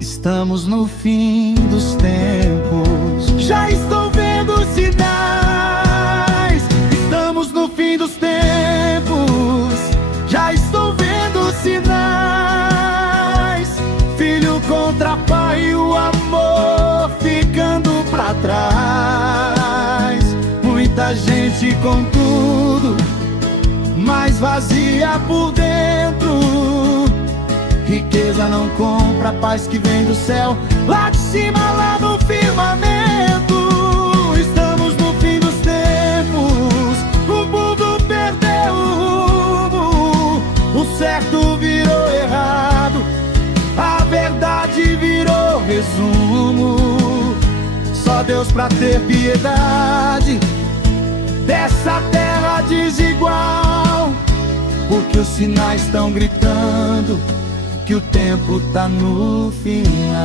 Estamos no fim dos tempos, já estou vendo sinais. Estamos no fim dos tempos, já estou vendo sinais. Filho contra pai, o amor ficando pra trás. Muita gente com tudo, mas vazia por dentro. Riqueza não compra a paz que vem do céu, lá de cima, lá no firmamento. Estamos no fim dos tempos, o mundo perdeu o rumo. O certo virou errado, a verdade virou resumo. Só Deus pra ter piedade dessa terra desigual, porque os sinais estão gritando que o tempo tá no final.